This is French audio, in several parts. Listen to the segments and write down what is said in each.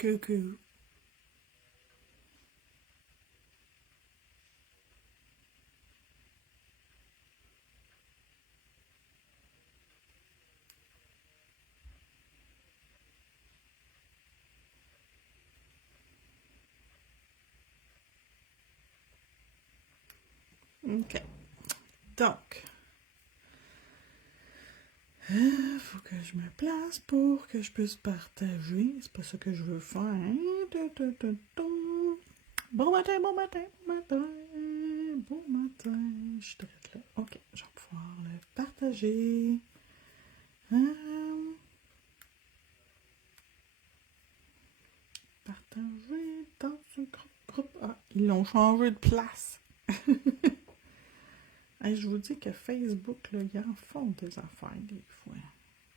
Coucou. OK. Donc, faut que je me place pour que je puisse partager. C'est pas ça que je veux faire. Bon matin, bon matin, bon matin. Bon matin. Je suis direct là. OK, je vais pouvoir le partager. Partager dans un groupe. Ah, ils l'ont changé de place. Hey, je vous dis que Facebook, là, ils en font des affaires des fois.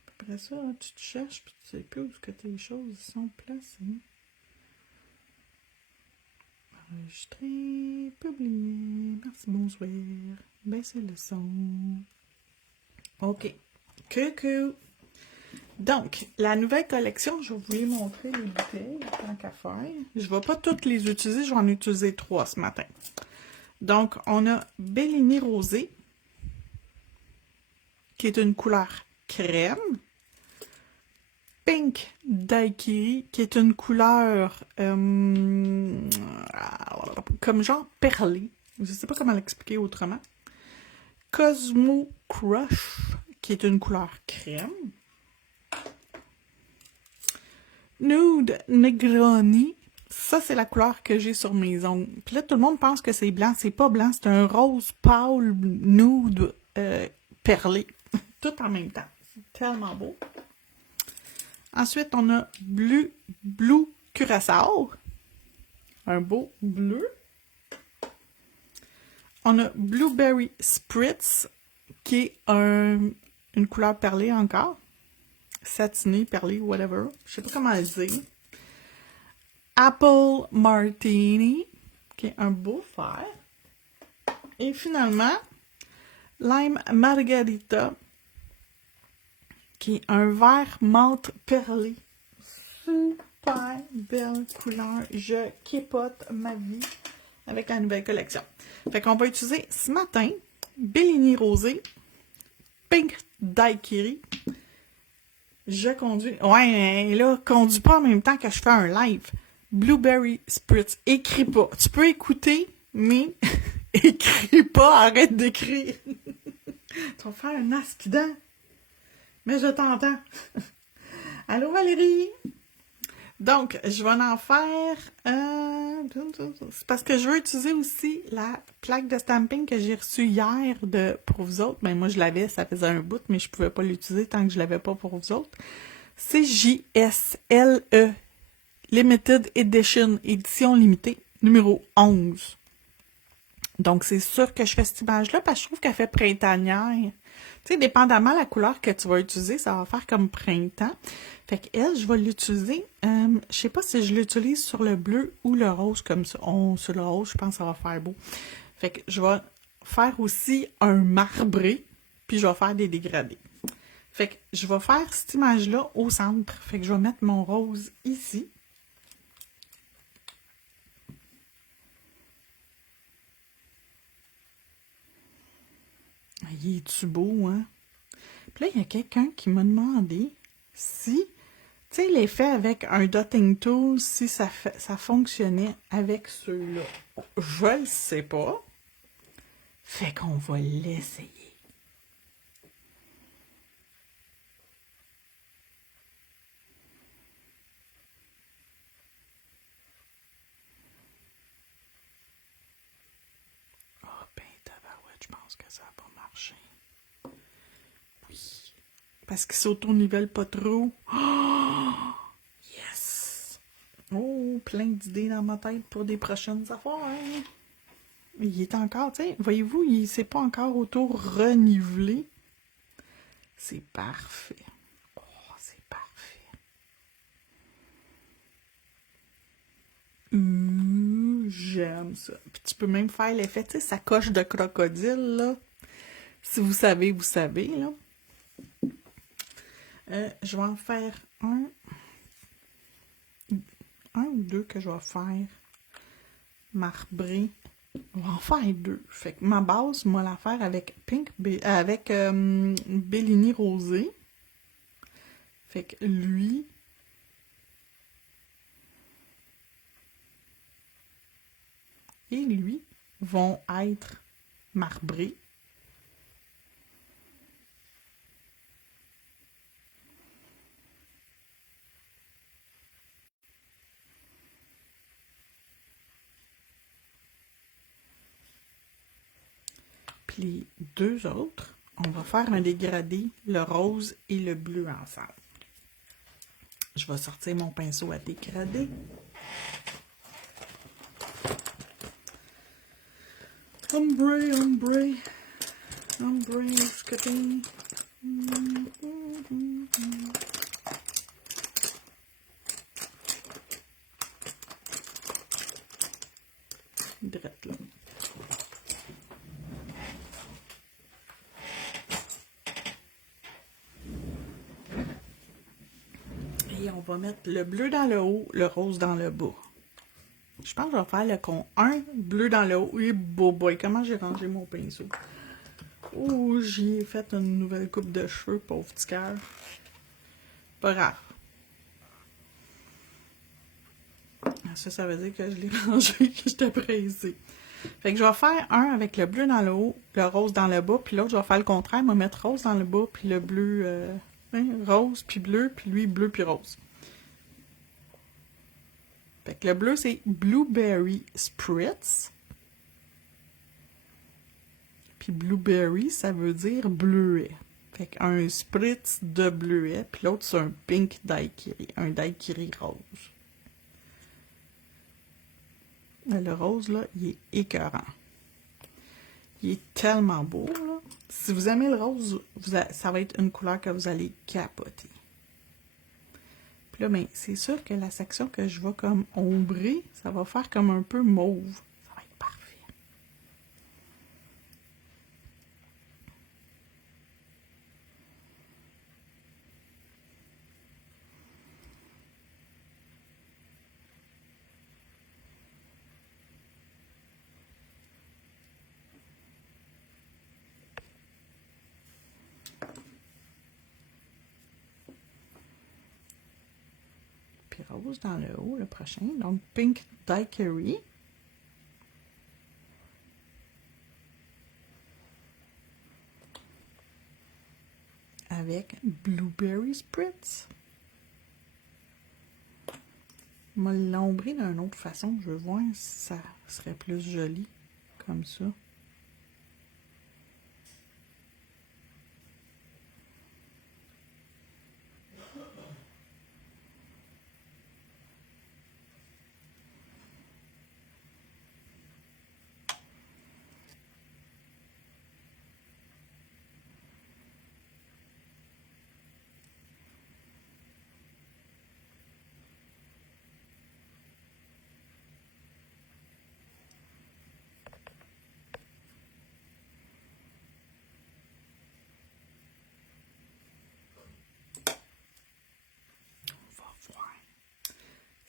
Après ça, tu te cherches puis tu sais plus où est-ce que tes choses sont placées. Enregistrer, publier. Merci, bonsoir. Baisser le son. OK. Coucou. Donc, la nouvelle collection, je vais vous les montrer les bouteilles, tant qu'à faire. Je ne vais pas toutes les utiliser, je vais en utiliser 3 ce matin. Donc, on a Bellini Rosé, qui est une couleur crème. Pink Daiquiri, qui est une couleur comme genre perlé. Je ne sais pas comment l'expliquer autrement. Cosmo Crush, qui est une couleur crème. Nude Negroni, ça c'est la couleur que j'ai sur mes ongles. Puis là, tout le monde pense que c'est blanc. C'est pas blanc, c'est un rose pâle nude perlé. Tout en même temps. C'est tellement beau. Ensuite, on a Blue Curaçao. Un beau bleu. On a Blueberry Spritz, qui est une couleur perlée encore. Satinée, perlée, whatever. Je sais pas comment le dire. Apple Martini, qui est un beau fer. Et finalement, Lime Margarita, qui est un vert menthe perlé. Super belle couleur. Je capote ma vie avec la nouvelle collection. Fait qu'on va utiliser ce matin Bellini Rosé, Pink Daiquiri. Je conduis. Ouais, mais là, conduis pas en même temps que je fais un live. Blueberry Spritz. Écris pas. Tu peux écouter, mais écris pas. Arrête d'écrire. Tu vas faire un accident. Mais je t'entends. Allô, Valérie? Donc, je vais en faire... c'est parce que je veux utiliser aussi la plaque de stamping que j'ai reçue hier pour vous autres. Ben, moi, je l'avais, ça faisait un bout, mais je pouvais pas l'utiliser tant que je l'avais pas pour vous autres. C'est JSLE Limited Edition, édition limitée, numéro 11. Donc, c'est sûr que je fais cette image-là parce que je trouve qu'elle fait printanière. Tu sais, dépendamment de la couleur que tu vas utiliser, ça va faire comme printemps. Fait qu'elle, je vais l'utiliser. Je sais pas si je l'utilise sur le bleu ou le rose comme ça. Sur le rose, je pense que ça va faire beau. Fait que je vais faire aussi un marbré, puis je vais faire des dégradés. Fait que je vais faire cette image-là au centre. Fait que je vais mettre mon rose ici. Il est-tu beau, hein? Puis là, il y a quelqu'un qui m'a demandé si, tu sais, l'effet avec un dotting tool, si ça fonctionnait avec ceux-là. Je le sais pas. Fait qu'on va l'essayer. Ah, ben, tabarouette, je pense que ça va marcher. Oui. Parce qu'il s'auto-nivelle pas trop. Oh! Yes! Oh, plein d'idées dans ma tête pour des prochaines affaires. Il est encore, tu sais, voyez-vous, il s'est pas encore auto-renivelé. C'est parfait. Oh, c'est parfait. J'aime ça. Puis tu peux même faire l'effet, tu sais, sa coche de crocodile, là. Si vous savez, vous savez, là. Je vais en faire un. un ou deux que je vais faire marbré. On va en faire deux. Fait que ma base, moi, la faire avec Bellini rosé. Fait que lui et lui vont être marbrés. Puis les deux autres, on va faire un dégradé, le rose et le bleu ensemble. Je vais sortir mon pinceau à dégrader. Ombre, ombre, ombre, scoting. Drette là. Et on va mettre le bleu dans le haut, le rose dans le bas. Je pense que je vais faire le con 1, bleu dans le haut. Et boy, comment j'ai rangé mon pinceau. Oh, j'y ai fait une nouvelle coupe de cheveux, pauvre petit cœur. Pas grave. Ça veut dire que je l'ai rangé, que j'étais pressée. Fait que je vais faire un avec le bleu dans le haut, le rose dans le bas, puis l'autre, je vais faire le contraire. Je vais mettre rose dans le bas, puis le bleu, rose, puis bleu, puis lui, bleu, puis rose. Fait que le bleu, c'est Blueberry Spritz. Puis Blueberry, ça veut dire bleuet. Fait qu'un spritz de bleuet, puis l'autre, c'est un pink daiquiri, un daiquiri rose. Le rose, là, il est écœurant. Il est tellement beau, là. Si vous aimez le rose, ça va être une couleur que vous allez capoter. Puis là, ben, c'est sûr que la section que je vais comme ombrer, ça va faire comme un peu mauve. Ça va être parfait. Puis rose dans le haut, le prochain. Donc, Pink Daiquiri. Avec Blueberry Spritz. Je vais l'ombrer d'une autre façon. Je veux voir si ça serait plus joli comme ça.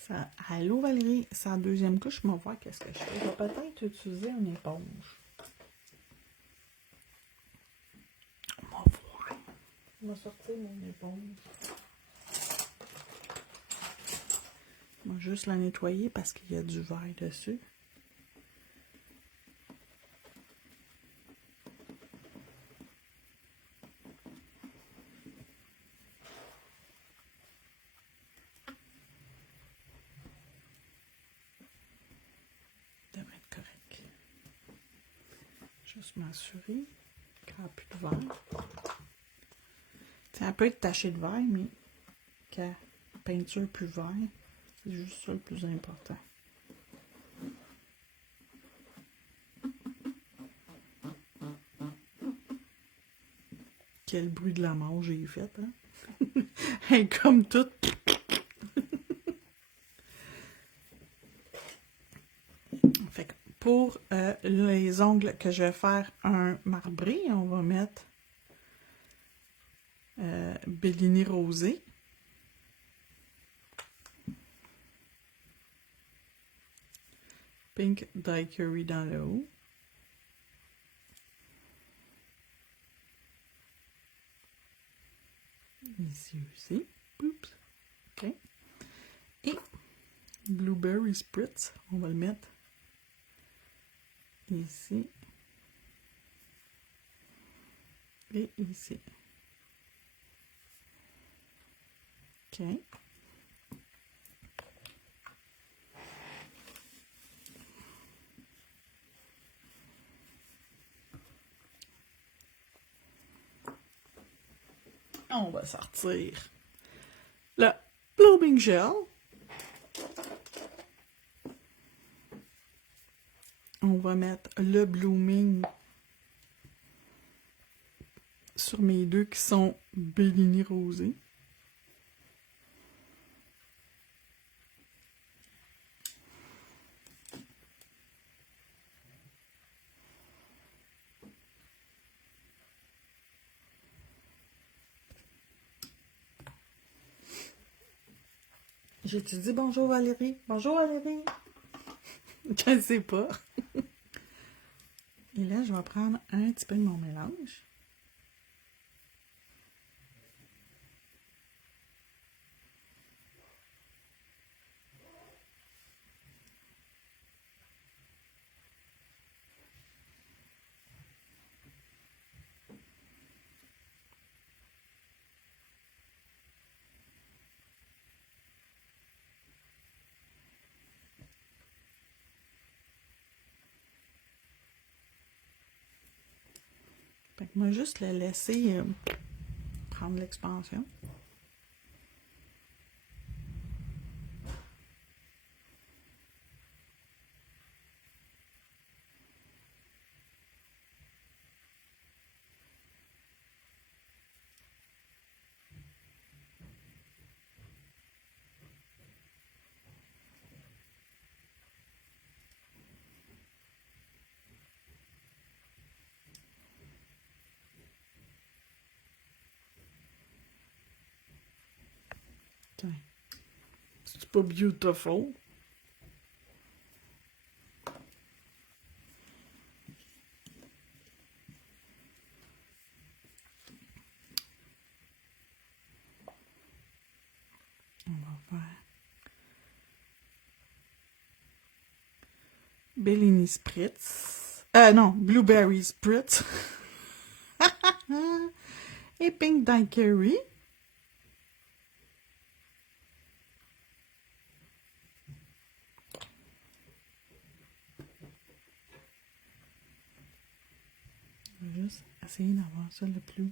Ça, allô Valérie, c'est la deuxième couche, je vais voir qu'est-ce que je fais. Je vais peut-être utiliser une éponge. On va voir. Je vais sortir mon éponge. Je vais juste la nettoyer parce qu'il y a du verre dessus. Juste m'assurer qu'il n'y a plus de verre. Ça peut être taché de verre, mais qu'à peinture plus vert, c'est juste ça le plus important. Quel bruit de la mort j'ai fait, hein? Et comme tout. Fait que pour les ongles que je vais faire un marbré, on va mettre Bellini rosé. Pink Daiquiri dans le haut. Ici aussi. Oups. OK. Et Blueberry Spritz, on va le mettre ici et ici. OK. On va sortir le Blooming Gel. On va mettre le Blooming sur mes deux qui sont Bellini rosé. J'ai-tu dit bonjour Valérie? Bonjour Valérie! Je ne sais pas. Et là, je vais prendre un petit peu de mon mélange. Fait que moi, juste le laisser prendre l'expansion. Tiens. C'est pas beautiful. On va faire Bellini Spritz. Non, Blueberry Spritz. Et Pink Daiquiri. Je vais juste essayer d'avoir ça le plus.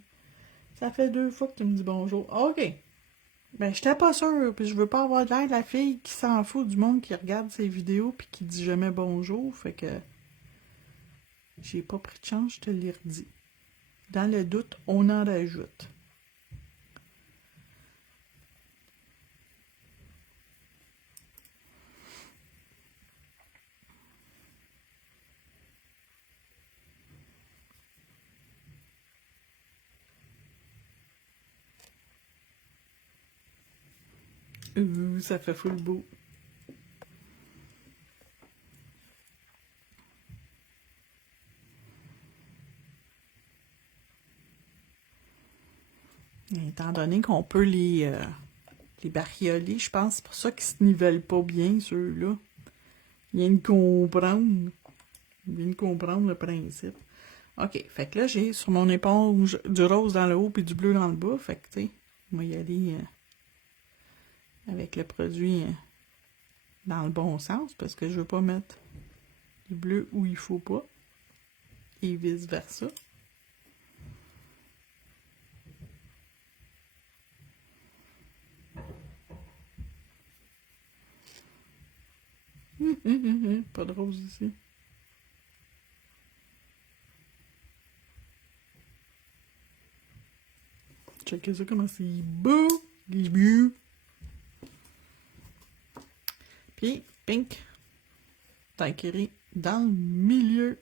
Ça fait 2 fois que tu me dis bonjour. OK. Ben, j'étais pas sûre, puis je veux pas avoir l'air de la fille qui s'en fout du monde qui regarde ses vidéos puis qui dit jamais bonjour, fait que j'ai pas pris de chance, je te l'ai redit. Dans le doute, on en rajoute. Ça fait full beau. Étant donné qu'on peut les barrioler, je pense que c'est pour ça qu'ils se nivellent pas bien, ceux-là. Ils viennent comprendre. Ils viennent comprendre le principe. OK, fait que là, j'ai sur mon éponge du rose dans le haut puis du bleu dans le bas. Fait que, tu sais, on va y aller avec le produit dans le bon sens parce que je veux pas mettre du bleu où il faut pas. Et vice-versa. Pas de rose ici. Checkez ça comment c'est beau. Les mieux. Puis, pink. Daiquiri dans le milieu.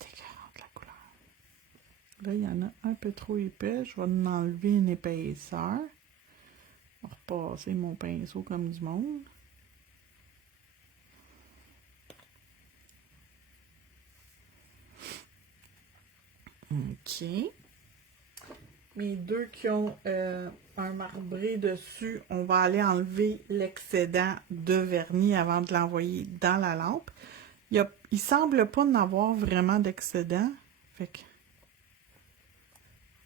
Dégueulasse la couleur. Là, il y en a un peu trop épais. Je vais en enlever une épaisseur. Je vais repasser mon pinceau comme du monde. OK. Mes deux qui ont un marbré dessus, on va aller enlever l'excédent de vernis avant de l'envoyer dans la lampe. Il semble pas en avoir vraiment d'excédent. Fait que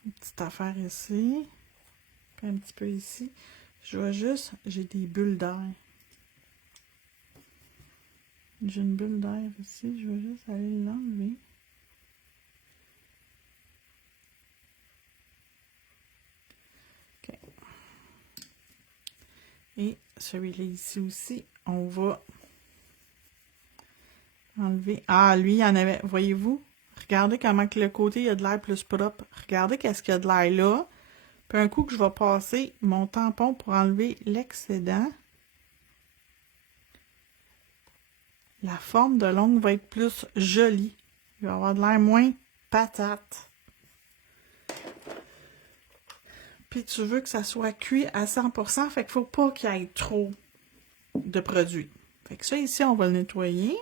une petite affaire ici. Un petit peu ici. Je vois juste, j'ai des bulles d'air. J'ai une bulle d'air ici, je vais juste aller l'enlever. OK. Et celui-là ici aussi, on va enlever. Ah, lui, il y en avait, voyez-vous? Regardez comment que le côté, il y a de l'air plus propre. Regardez qu'est-ce qu'il y a de l'air là. Puis un coup que je vais passer mon tampon pour enlever l'excédent, la forme de l'ongle va être plus jolie. Il va avoir de l'air moins patate. Puis tu veux que ça soit cuit à 100%, fait qu'il faut pas qu'il y ait trop de produit. Fait que ça ici, on va le nettoyer.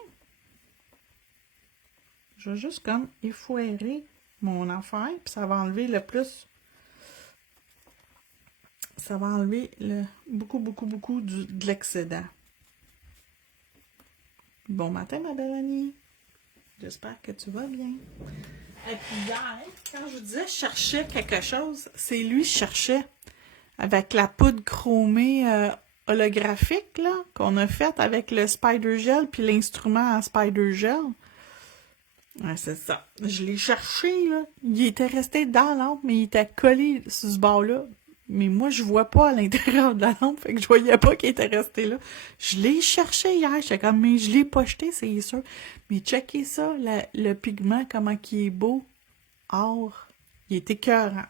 Je vais juste comme effouérer mon affaire, puis ça va enlever le plus. Ça va enlever beaucoup de l'excédent. Bon matin, ma belle Annie. J'espère que tu vas bien. Et puis hier, quand je vous disais je cherchais quelque chose, c'est lui je cherchais avec la poudre chromée holographique là qu'on a faite avec le Spider Gel puis l'instrument à Spider Gel. Ouais, c'est ça. Je l'ai cherché, là. Il était resté dans la lampe, mais il était collé sur ce bord-là. Mais moi, je vois pas à l'intérieur de la lampe, fait que je voyais pas qu'il était resté là. Je l'ai cherché hier, j'étais comme, mais je l'ai pas jeté, c'est sûr. Mais checkez ça, le pigment, comment il est beau. Or, il est écœurant.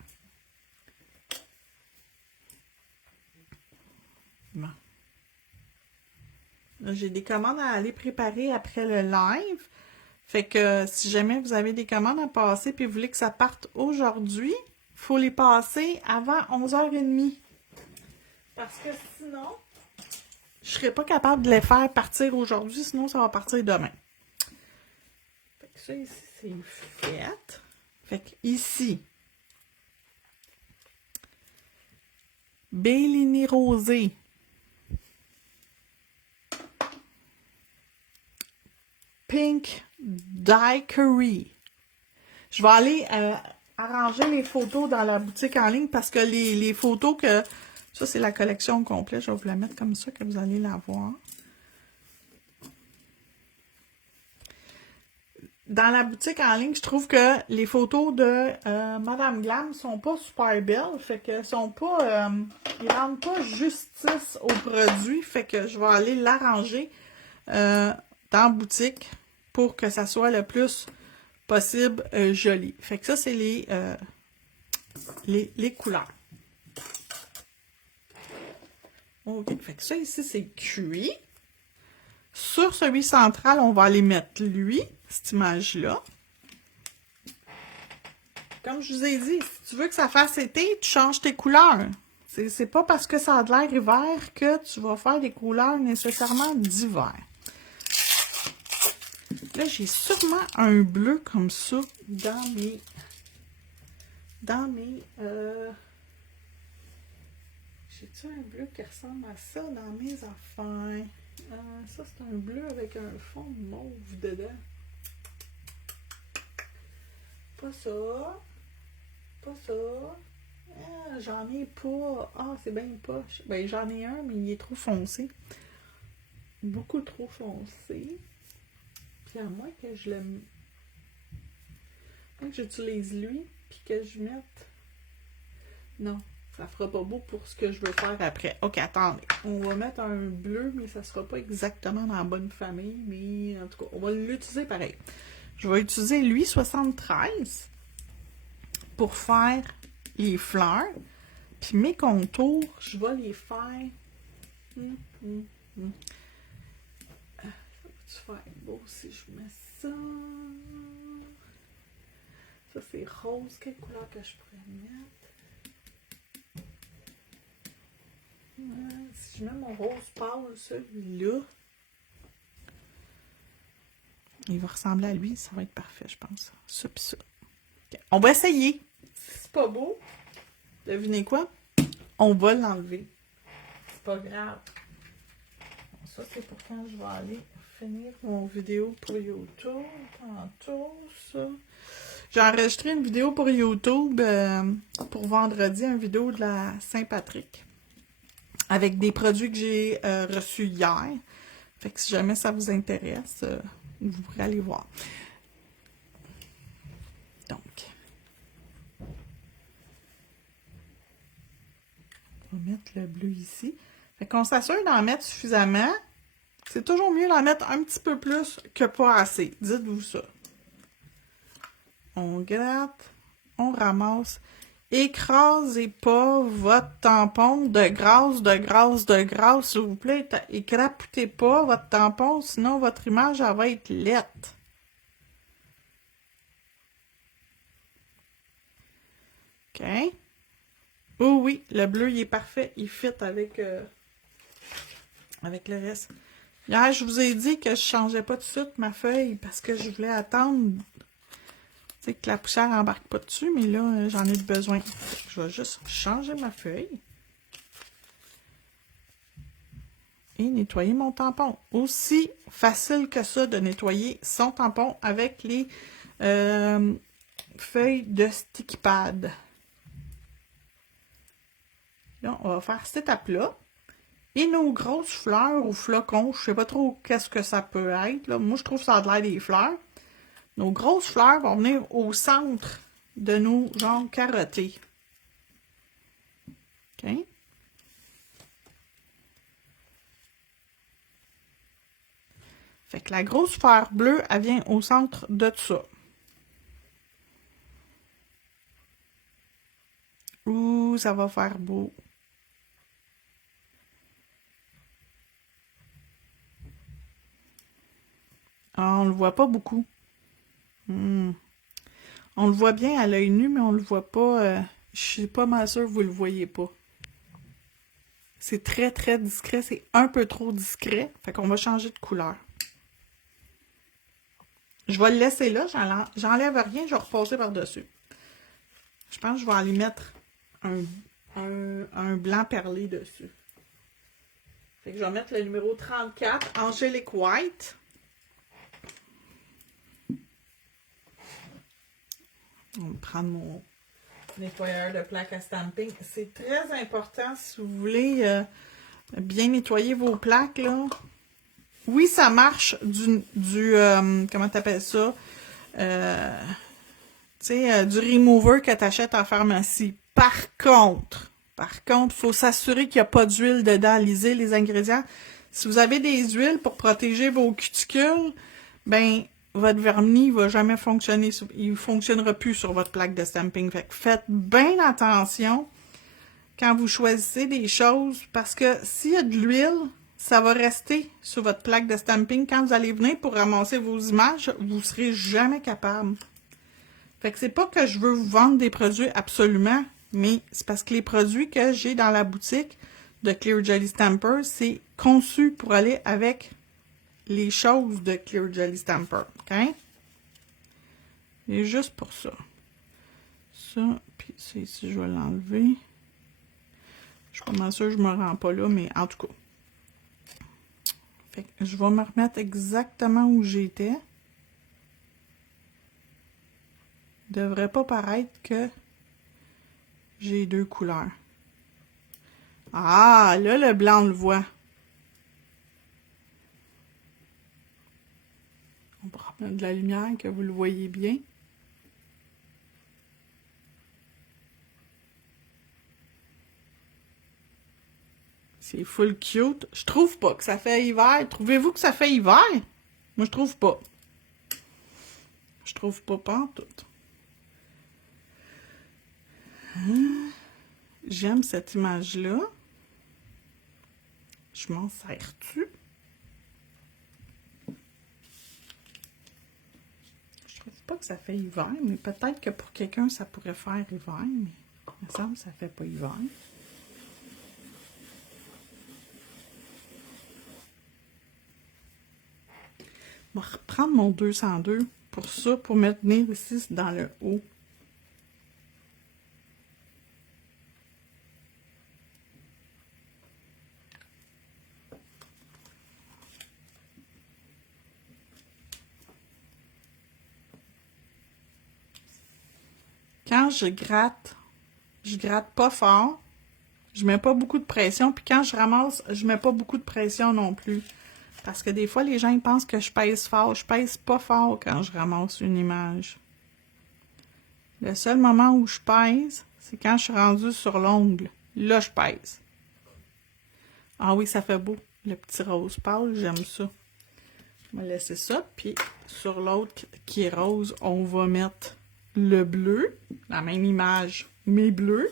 Bon. Là, j'ai des commandes à aller préparer après le live. Fait que si jamais vous avez des commandes à passer puis vous voulez que ça parte aujourd'hui, il faut les passer avant 11h30. Parce que sinon, je serai pas capable de les faire partir aujourd'hui, sinon ça va partir demain. Fait que ça ici, c'est fait. Fait que ici, Bellini rosé. Pink Daiquiri. Je vais aller arranger mes photos dans la boutique en ligne parce que les photos que... Ça, c'est la collection complète. Je vais vous la mettre comme ça que vous allez la voir. Dans la boutique en ligne, je trouve que les photos de Madame Glam sont pas super belles. Fait que sont pas... ils rendent pas justice au produit. Fait que je vais aller l'arranger dans la boutique pour que ça soit le plus possible joli. Fait que ça, c'est les couleurs. OK. Fait que ça, ici, c'est cuit. Sur celui central, on va aller mettre lui, cette image-là. Comme je vous ai dit, si tu veux que ça fasse été, tu changes tes couleurs. C'est pas parce que ça a de l'air hiver que tu vas faire des couleurs nécessairement d'hiver. Là, j'ai sûrement un bleu comme ça dans mes... J'ai-tu un bleu qui ressemble à ça dans mes affaires? Ça, c'est un bleu avec un fond mauve dedans. Pas ça. Pas ça. Ah, j'en ai pas. Ah, c'est bien poche. Ben, j'en ai un, mais il est trop foncé. Beaucoup trop foncé. Puis à moins que je le... À moins que j'utilise lui, puis que je mette... Non. Ça fera pas beau pour ce que je veux faire après. OK, attendez. On va mettre un bleu, mais ça sera pas exactement dans la bonne famille. Mais en tout cas, on va l'utiliser pareil. Je vais utiliser lui 73 pour faire les fleurs. Puis mes contours, je vais les faire... Ça va-tu faire beau si je mets ça? Ça, c'est rose. Quelle couleur que je pourrais mettre? Si je mets mon rose pâle, celui-là, il va ressembler à lui. Ça va être parfait, je pense. Ça pis ça. Okay. On va essayer. Si c'est pas beau, devinez quoi? On va l'enlever. C'est pas grave. Bon, ça, c'est pour quand je vais aller finir mon vidéo pour YouTube. Tantôt, ça. J'ai enregistré une vidéo pour YouTube pour vendredi, une vidéo de la Saint-Patrick. Avec des produits que j'ai reçus hier. Fait que si jamais ça vous intéresse, vous pourrez aller voir. Donc, on va mettre le bleu ici. Fait qu'on s'assure d'en mettre suffisamment. C'est toujours mieux d'en mettre un petit peu plus que pas assez. Dites-vous ça. On gratte, on ramasse. Écrasez pas votre tampon de grâce, s'il vous plaît. Écrapoutez pas votre tampon, sinon votre image, elle va être laite. OK? Oh oui, le bleu, il est parfait. Il fit avec le reste. Hier, je vous ai dit que je changeais pas tout de suite ma feuille parce que je voulais attendre que la poussière n'embarque pas dessus, mais là, j'en ai besoin. Je vais juste changer ma feuille. Et nettoyer mon tampon. Aussi facile que ça de nettoyer son tampon avec les feuilles de sticky pad. Là, on va faire cette étape-là. Et nos grosses fleurs ou flocons, je sais pas trop qu'est-ce que ça peut être. Là. Moi, je trouve que ça a l'air des fleurs. Nos grosses fleurs vont venir au centre de nos jambes carottées. OK? Fait que la grosse fleur bleue, elle vient au centre de tout ça. Ouh, ça va faire beau. Ah, on le voit pas beaucoup. On le voit bien à l'œil nu, mais on le voit pas. Je suis pas mal sûre que vous le voyez pas. C'est très, très discret. C'est un peu trop discret. Fait qu'on va changer de couleur. Je vais le laisser là. J'enlève rien. Je vais repasser par-dessus. Je pense que je vais aller mettre un blanc perlé dessus. Fait que je vais mettre le numéro 34, Angelic White. On va prendre mon nettoyeur de plaques à stamping. C'est très important si vous voulez bien nettoyer vos plaques, là. Oui, ça marche comment t'appelles ça? Tu sais, du remover que t'achètes en pharmacie. Par contre, il faut s'assurer qu'il n'y a pas d'huile dedans. Lisez les ingrédients. Si vous avez des huiles pour protéger vos cuticules, ben votre vernis va jamais fonctionner. Il ne fonctionnera plus sur votre plaque de stamping. Fait que faites bien attention quand vous choisissez des choses parce que s'il y a de l'huile, ça va rester sur votre plaque de stamping. Quand vous allez venir pour ramasser vos images, vous ne serez jamais capable. Fait que c'est pas que je veux vous vendre des produits absolument, mais c'est parce que les produits que j'ai dans la boutique de Clear Jelly Stamper, c'est conçu pour aller avec les choses de Clear Jelly Stamper, OK? Et juste pour ça. Ça, puis ça ici, je vais l'enlever. Je suis pas mal sûre que je me rends pas là, mais en tout cas. Fait que je vais me remettre exactement où j'étais. Devrait pas paraître que j'ai deux couleurs. Ah, là, le blanc, on le voit. On va remettre de la lumière, que vous le voyez bien. C'est full cute. Je trouve pas que ça fait hiver. Trouvez-vous que ça fait hiver? Moi, je trouve pas. Je trouve pas pantoute. J'aime cette image-là. Je m'en sers-tu? Je trouve pas que ça fait hiver, mais peut-être que pour quelqu'un, ça pourrait faire hiver, mais il me semble que ça fait pas hiver. vais reprendre mon 202 pour ça, pour me tenir ici dans le haut. Quand je gratte pas fort. Je mets pas beaucoup de pression. Puis quand je ramasse, je mets pas beaucoup de pression non plus. Parce que des fois, les gens ils pensent que je pèse fort. Je pèse pas fort quand je ramasse une image. Le seul moment où je pèse, c'est quand je suis rendue sur l'ongle. Là, je pèse. Ah oui, ça fait beau. Le petit rose pâle, j'aime ça. On va laisser ça. Puis sur l'autre qui est rose, on va mettre le bleu. La même image, mais bleu.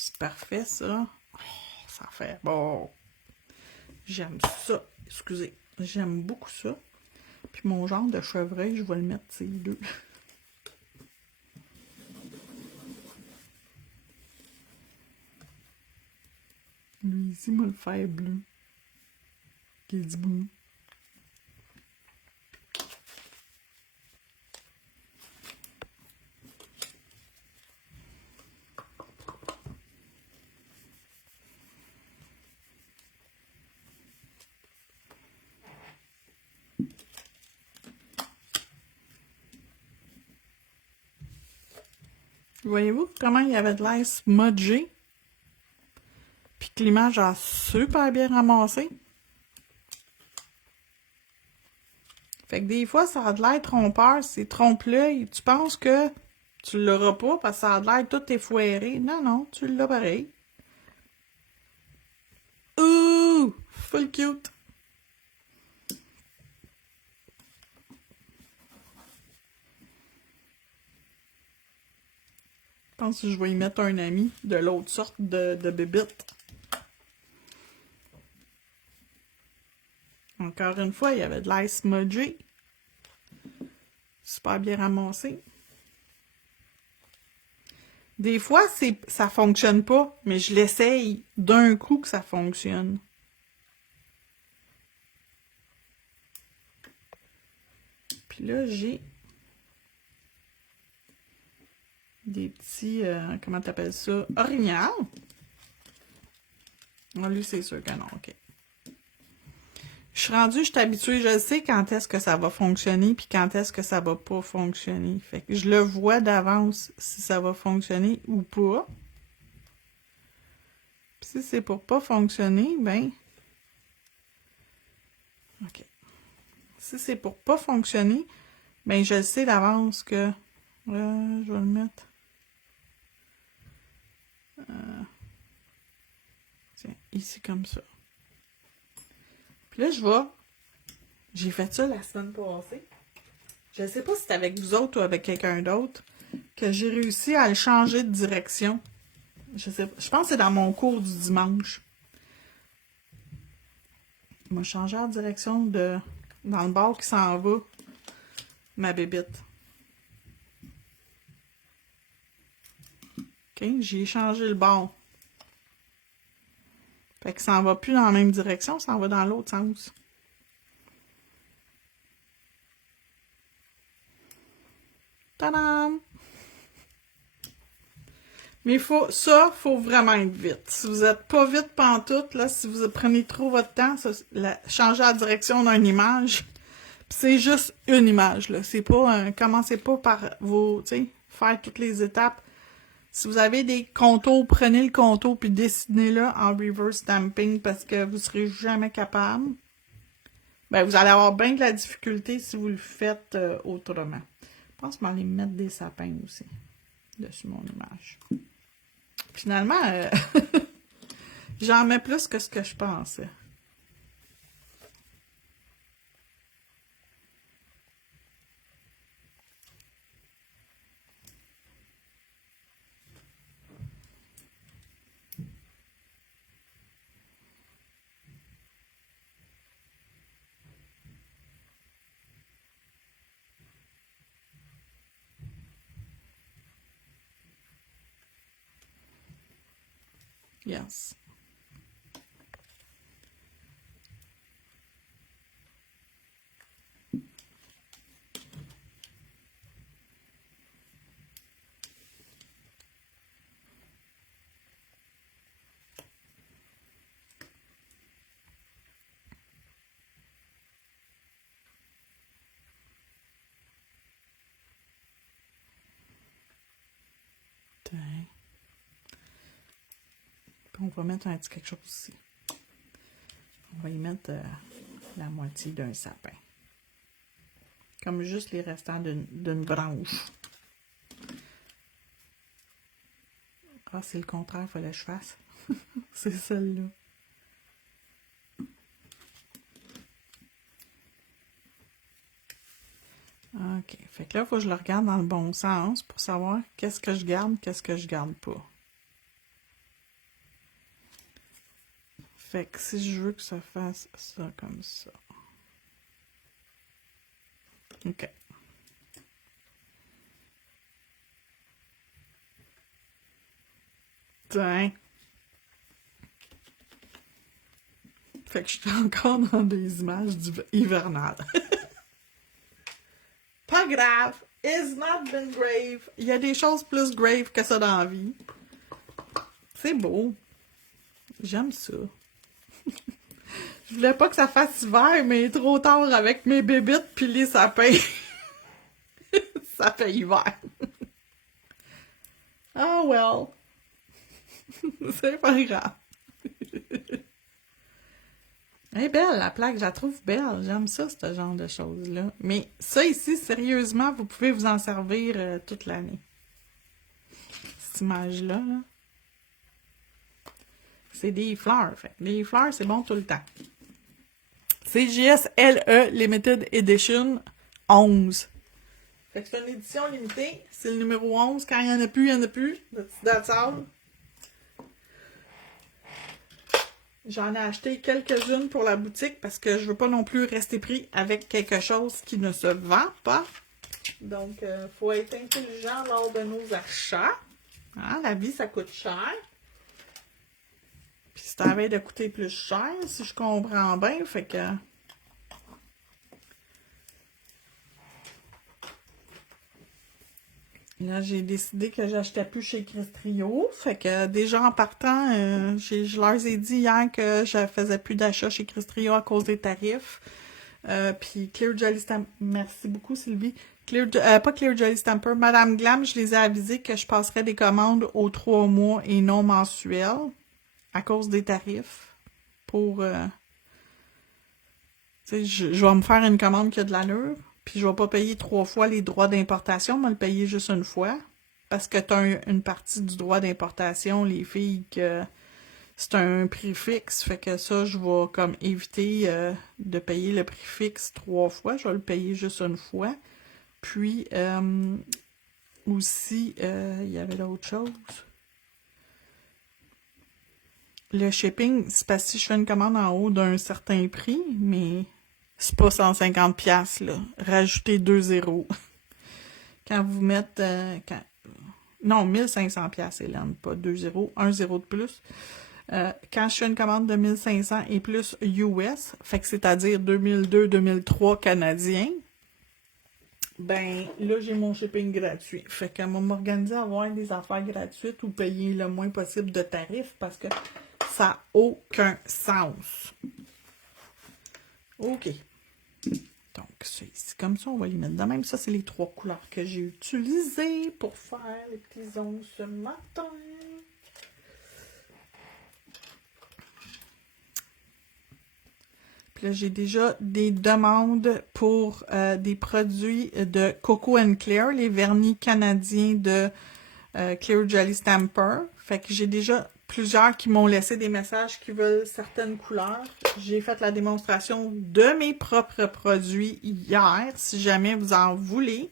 C'est parfait, ça. Oh, ça fait bon. J'aime ça. Excusez. J'aime beaucoup ça. Puis mon genre de chevreuil, je vais le mettre ces deux. Lui ici, moi le faire bleu. Qui est du bleu. Voyez-vous comment il y avait de l'air smudgé? Puis que l'image a super bien ramassé. Fait que des fois, ça a de l'air trompeur, c'est trompe-l'œil. Tu penses que tu l'auras pas parce que ça a de l'air tout effoiré. Non, non, tu l'as pareil. Ouh! Full cute! Je pense que je vais y mettre un ami de l'autre sorte de bébite. Encore une fois, il y avait de l'air smudgé. Super bien ramassé. Des fois, ça fonctionne pas, mais je l'essaye d'un coup que ça fonctionne. Puis là, j'ai des petits, comment t'appelles ça? Orignal. Ah, lui, c'est sûr que non, ok. Je suis rendue, je suis habituée, je sais quand est-ce que ça va fonctionner puis quand est-ce que ça va pas fonctionner. Fait que je le vois d'avance si ça va fonctionner ou pas. Puis si c'est pour pas fonctionner, ben... OK. Si c'est pour pas fonctionner, ben je sais d'avance que... je vais le mettre... tiens, ici comme ça. Puis là, je vais... J'ai fait ça la semaine passée. Je sais pas si c'est avec vous autres ou avec quelqu'un d'autre que j'ai réussi à le changer de direction. Je pense que c'est dans mon cours du dimanche. Il m'a changé la direction dans le bord qui s'en va, ma bébite. OK, j'ai changé le bord. Fait que ça en va plus dans la même direction, ça en va dans l'autre sens. Tadam! Mais faut vraiment être vite. Si vous n'êtes pas vite pantoute, là, si vous prenez trop votre temps, changer la direction d'une image, c'est juste une image, là. C'est pas commencez pas par faire toutes les étapes. Si vous avez des contours, prenez le contour puis dessinez-le en reverse stamping parce que vous serez jamais capable. Ben, vous allez avoir bien de la difficulté si vous le faites autrement. Je pense que je vais aller mettre des sapins aussi dessus mon image. Finalement, j'en mets plus que ce que je pensais. Yes. Tiens. Puis on va mettre un petit quelque chose ici. On va y mettre la moitié d'un sapin. Comme juste les restants d'une branche. Ah, c'est le contraire, il fallait que je fasse. C'est celle-là. OK. Fait que là, il faut que je le regarde dans le bon sens pour savoir qu'est-ce que je garde, qu'est-ce que je garde pas. Fait que si je veux que ça fasse ça comme ça. OK. Tiens. Fait que je suis encore dans des images hivernales. Pas grave. It's not been grave. Il y a des choses plus graves que ça dans la vie. C'est beau. J'aime ça. Je voulais pas que ça fasse hiver, mais trop tard avec mes bébites puis les sapins. Ça fait hiver. Oh well. C'est pas grave. Elle est belle, la plaque, je la trouve belle. J'aime ça, ce genre de choses-là. Mais ça ici, sérieusement, vous pouvez vous en servir toute l'année. Cette image-là, là. C'est des fleurs. Fait. Les fleurs, c'est bon tout le temps. CJS LE Limited Edition 11. Fait que c'est une édition limitée. C'est le numéro 11. Quand il n'y en a plus, il n'y en a plus. That's all. J'en ai acheté quelques-unes pour la boutique parce que je veux pas non plus rester pris avec quelque chose qui ne se vend pas. Donc, faut être intelligent lors de nos achats. Hein, la vie, ça coûte cher. Puis ça avait de coûter plus cher, si je comprends bien. Fait que... Là, j'ai décidé que j'achetais plus chez Cristrio. Fait que déjà en partant, je leur ai dit hier que je faisais plus d'achats chez Cristrio à cause des tarifs. Puis Clear Jelly Stamper, merci beaucoup Sylvie. Pas Clear Jelly Stamper, Madame Glam, je les ai avisés que je passerais des commandes aux 3 mois et non mensuels à cause des tarifs. Pour, tu sais, je vais me faire une commande qui a de l'allure. Puis je vais pas payer 3 fois les droits d'importation, je vais le payer juste une fois. Parce que tu as une partie du droit d'importation, les filles, que c'est un prix fixe. Fait que ça, je vais comme éviter de payer le prix fixe 3 fois. Je vais le payer juste une fois. Puis aussi, il y avait d'autres choses. Le shipping, c'est parce que si je fais une commande en haut d'un certain prix, mais... C'est pas 150$, là. Rajoutez 2 zéros. Quand vous mettez... Non, 1500$, Hélène, pas 2 zéros. 1 zéro de plus. Quand je fais une commande de 1500 et plus US, fait que c'est-à-dire 2002-2003 canadiens, ben là, j'ai mon shipping gratuit. Fait qu'elle va m'organiser à avoir des affaires gratuites ou payer le moins possible de tarifs parce que ça n'a aucun sens. OK. Donc, c'est comme ça, on va les mettre de même. Ça, c'est les 3 couleurs que j'ai utilisées pour faire les petits ongles ce matin. Puis là, j'ai déjà des demandes pour des produits de Coco & Claire, les vernis canadiens de Clear Jelly Stamper. Fait que j'ai déjà plusieurs qui m'ont laissé des messages qui veulent certaines couleurs. J'ai fait la démonstration de mes propres produits hier. Si jamais vous en voulez,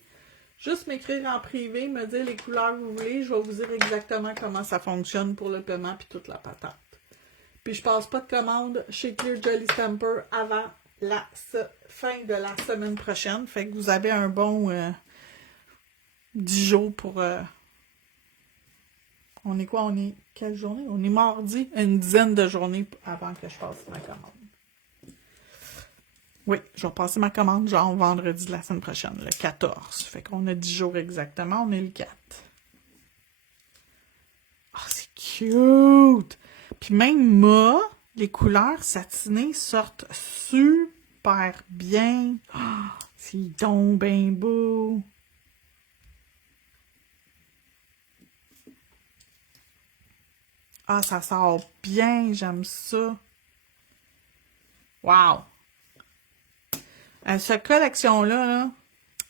juste m'écrire en privé, me dire les couleurs que vous voulez. Je vais vous dire exactement comment ça fonctionne pour le paiement puis toute la patente. Puis je passe pas de commande chez Clear Jelly Stamper avant la fin de la semaine prochaine. Fait que vous avez un bon 10 jours pour... on est quoi? On est quelle journée? On est mardi. Une dizaine de journées avant que je passe ma commande. Oui, je vais passer ma commande genre vendredi de la semaine prochaine, le 14. Fait qu'on a 10 jours exactement. On est le 4. Ah, oh, c'est cute! Puis même moi, les couleurs satinées sortent super bien. Oh, c'est donc bien beau! Ah, ça sort bien, j'aime ça. Wow! Cette collection-là,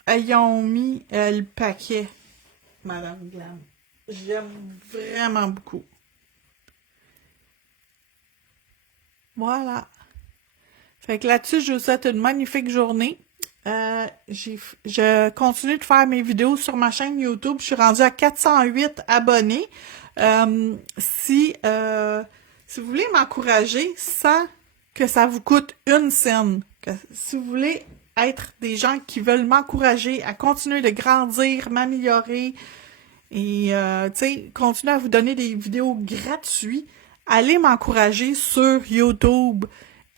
là, ils ont mis le paquet, Madame Glam. J'aime vraiment beaucoup. Voilà. Fait que là-dessus, je vous souhaite une magnifique journée. Je continue de faire mes vidéos sur ma chaîne YouTube. Je suis rendue à 408 abonnés. Si vous voulez m'encourager sans que ça vous coûte une scène, si vous voulez être des gens qui veulent m'encourager à continuer de grandir, m'améliorer et continuer à vous donner des vidéos gratuites, allez m'encourager sur YouTube.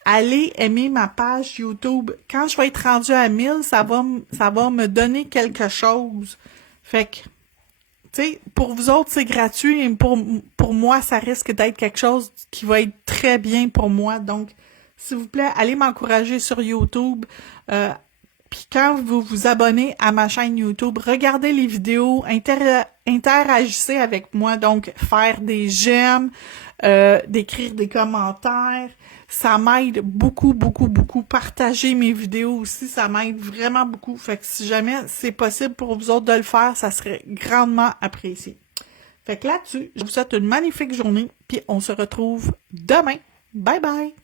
Allez aimer ma page YouTube. Quand je vais être rendue à 1000, ça va me donner quelque chose. Fait que, tu sais, pour vous autres, c'est gratuit, et pour moi, ça risque d'être quelque chose qui va être très bien pour moi. Donc, s'il vous plaît, allez m'encourager sur YouTube. Puis quand vous vous abonnez à ma chaîne YouTube, regardez les vidéos, interagissez avec moi. Donc, faire des j'aime, d'écrire des commentaires. Ça m'aide beaucoup, beaucoup, beaucoup. Partager mes vidéos aussi, ça m'aide vraiment beaucoup. Fait que si jamais c'est possible pour vous autres de le faire, ça serait grandement apprécié. Fait que là-dessus, je vous souhaite une magnifique journée, puis on se retrouve demain. Bye bye!